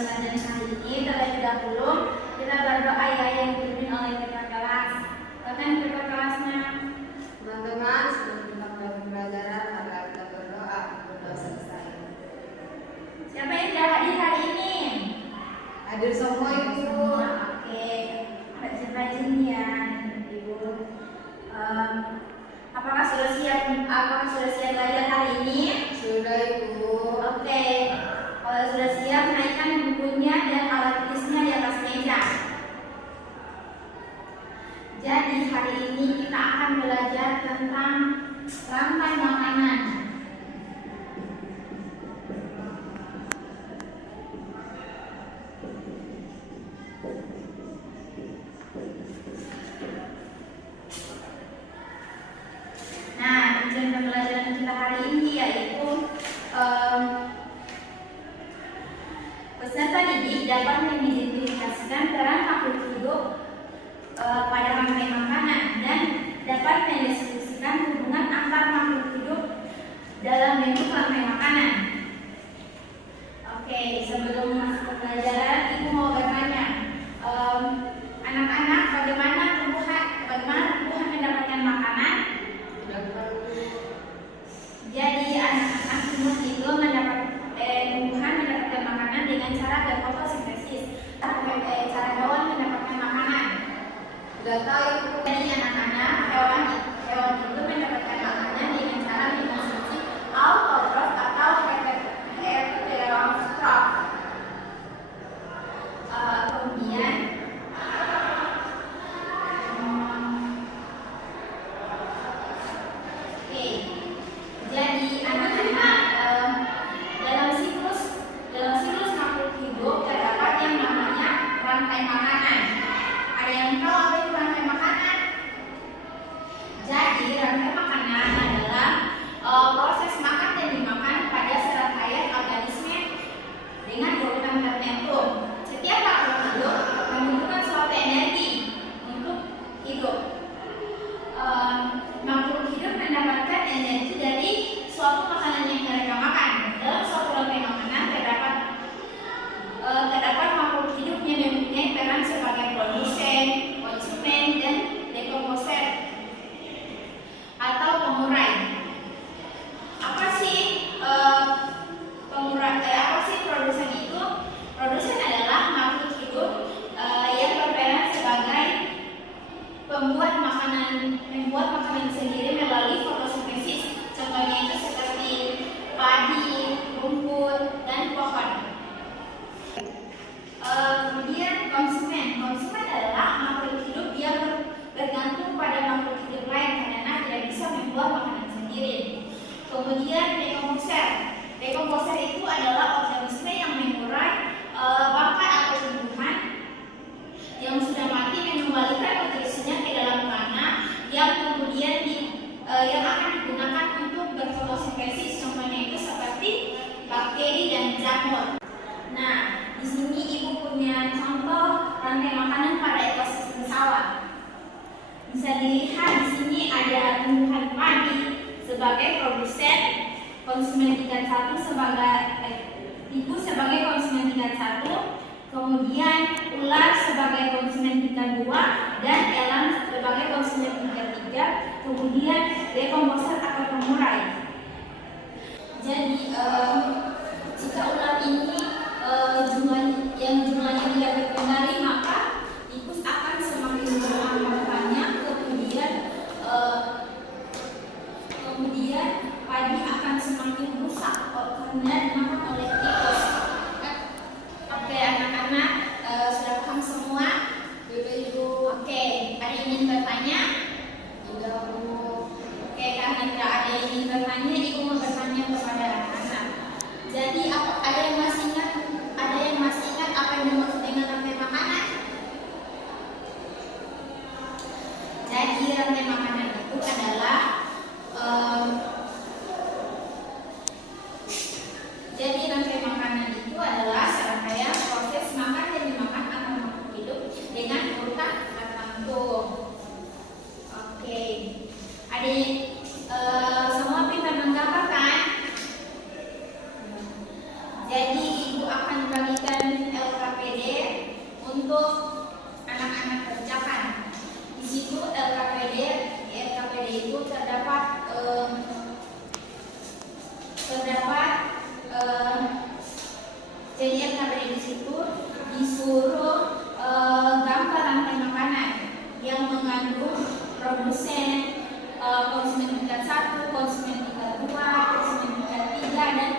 pembelajaran kali ini. Terlebih dahulu kita berdoa ya yang dipimpin oleh ketua kelas. Bahkan ketua kelasnya. Teman-teman, sebelum kita mulai pembelajaran, mari kita berdoa. Berdoa selesai. Siapa yang sudah hadir hari ini? Hadir semua Ibu. Oke, rajin-rajin ya Ibu. Apakah sudah siap belajar hari ini? Sudah Ibu. Oke, kalau sudah siap naikkan bukunya dan alat tulisnya di atas meja. Jadi hari ini kita akan belajar tentang rantai makanan. Nah, tujuan pembelajaran kita hari ini yaitu peserta didik dapat mengidentifikasikan peran makhluk hidup pada rantai makanan dan dapat mendeskripsikan hubungan antar makhluk hidup dalam bentuk rantai makanan. Oke, sebelum masuk ke pelajaran, Ibu mau bertanya, anak-anak bagaimana tumbuhan mendapatkan makanan? Jadi anak-anak tumbuh itu tumbuhan mendapatkan makanan dengan cara berfotosintesis. Cara hewan mendapatkan makanan. Sudah tahu Ibu. Jadi anak-anak hewan itu mendapatkan makanan dengan cara mengonsumsi autotrof atau heterotrof. Kemudian jadi anak-anak dalam siklus makhluk hidup terdapat yang namanya rantai makanan. Ada yang tahu apa itu rantai makanan? Jadi rantai makanan adalah proses makan dan dimakan pada serangkaian organisme dengan urutan tertentu. Setiap makhluk hidup membutuhkan suatu energi untuk hidup. Makhluk hidup mendapatkan energi dari suatu makanan yang mereka makan. Dalam suatu rantai makanan terdapat makhluk hidup yang mempunyai peran sebagai produsen, konsumen, dan dekomposer atau pengurai. Apa sih produsen itu? Produsen adalah makhluk hidup yang berperan sebagai membuat makanan sendiri melalui fotosintesis. Contohnya itu seperti padi, rumput, dan pohon. Kemudian konsumen adalah makhluk hidup yang bergantung pada makhluk hidup lain karena tidak bisa membuat makanan sendiri. Kemudian dekomposer itu adalah organisme yang mengurai bangkai atau tumbuhan yang sudah mati dan mengembalikan nutrisinya ke dalam tanah yang kemudian yang akan digunakan untuk berfotosintesis. Contohnya itu seperti bakteri dan jamur. Nah, di sini Ibu punya contoh rantai makanan pada ekosistem sawah. Bisa dilihat di sini ada tumbuhan padi sebagai produsen, konsumen tingkat 1 ibu sebagai konsumen tingkat 1, kemudian ular sebagai konsumen tingkat 2, dan elang sebagai konsumen tingkat 3, kemudian dekomposer atau pengurai. Jadi jika ular ini jumlahnya tidak terkendali, maka tikus akan semakin banyak, kemudian padi akan semakin rusak karena dimakan oleh tikus. Oke, anak-anak sudah paham semua? Sudah Ibu. Oke, ada yang ingin bertanya? Sudah Bu. Oke, karena tidak ada yang ingin bertanya, Ibu mau bertanya kepada anak-anak. Jadi ada yang masih ingat apa yang dimaksud dengan rantai makanan? Jadi rantai makanan itu adalah serangkaian proses makan dan dimakan antar makhluk hidup dengan urutan tertentu. Oke, adik semua pintar menggambar kan? Jadi disuruh gambar rantai makanan yang mengandung produsen, konsumen tingkat 1, konsumen tingkat 2, konsumen tingkat 3, dan